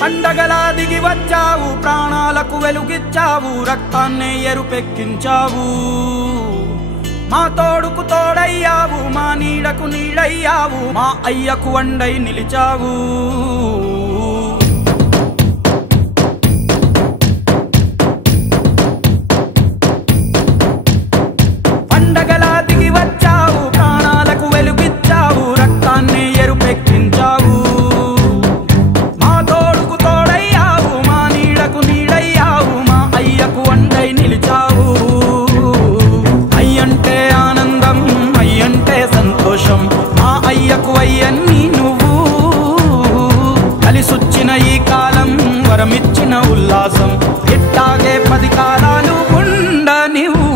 పండగలా దిగి వచ్చావు, ప్రాణాలకు వెలుగిచ్చావు, రక్తాన్నే ఎరుపెక్కించావు. మా తోడుకు తోడయ్యావు, మా నీడకు నీడయ్యావు, మా అయ్యకు వండై నిలిచావు. పండగలా దిగి వచ్చావు, ప్రాణాలకు వెలుగిచ్చావు, రక్తాన్నే ఎరుపెక్కించావు. మా తోడుకు తోడయ్యావు, మా నీడకు నీడయ్యావు, మా అయ్యకు వండై నిలిచావు. అయ్యంటే ఆనందం, అయ్యంటే సంతోషం, మా అయ్యకు అయ్యన్ని నువ్వు. కలిసొచ్చిన ఈ కాలం వరమిచ్చిన ఉల్లాసం, ఇట్టాగే 10 కాలాలు ఉండనివ్వు.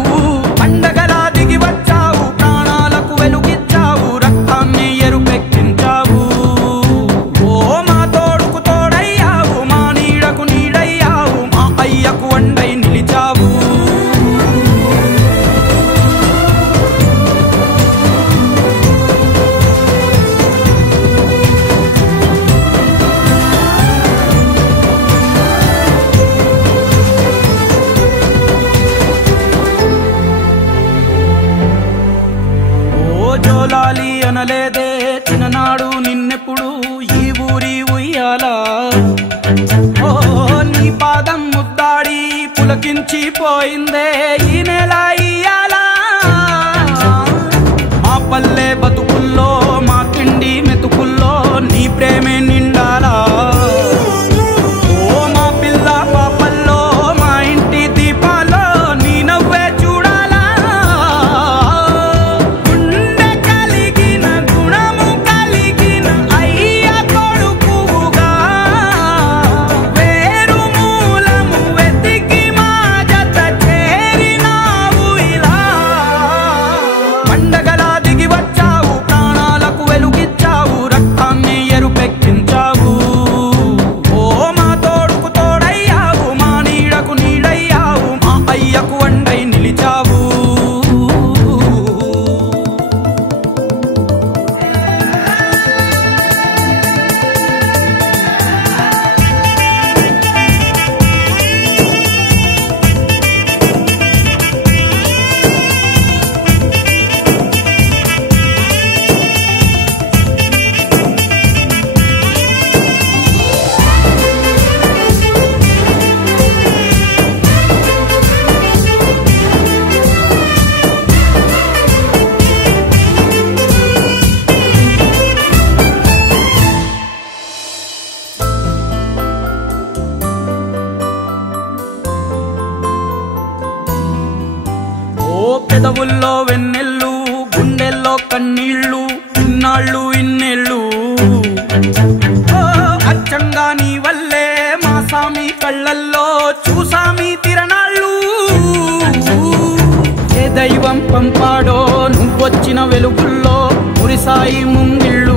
పండగలా దిగి వచ్చావు, ప్రాణాలకు వెలుగిచ్చావు, రక్తాన్ని ఎరుపెక్కించావు. ఓ మా తోడుకు తోడయ్యావు, మా నీడకు నీడయ్యావు, మా అయ్యకు వండై నిలిచావు. జోలాలి అనలేదే చిన్ననాడు నిన్నెప్పుడు ఈ ఊరి ఉయ్యాలా. ఓ నీ పాదం ముద్దాడి పులకించి పోయిందే ఈ నెల ఇయ్యాలా. మా పల్లె బతుకుల్లో, మా తిండి మెతుకుల్లో నీ ప్రేమే నిండాలా. ఓ మా పిల్ల పాపల్లో, మా ఇంటి దీపాల్లో నీ నవ్వే చూడాలా. గుండె కలిగిన గుణము కలిగిన అయ్య కొడుకుగా, వేరు మూలము వెతికి మా జత చేరినావు ఇలా. పండగలా దిగి వచ్చావు, ప్రాణాలకు వెలుగిచ్చావు, రక్తాన్ని ఎరుపెక్కించావు. ఓ మా తోడుకు తోడయ్యావు, మా నీడకు నీడయ్యావు, మా అయ్యకు వండై నిలిచావు. పెదవుల్లో వెన్నెల్లు, గుండెల్లో కన్నీళ్ళు, ఇన్నాళ్ళు ఇన్నేళ్ళు. ఓ అచ్చంగా నీ వల్లే మా సామి కళ్ళల్లో చూసామి తిరణాళ్ళు. ఏ దైవం పంపాడో నువ్వొచ్చిన వెలుగుల్లో మురిసాయి ముంగిళ్ళు.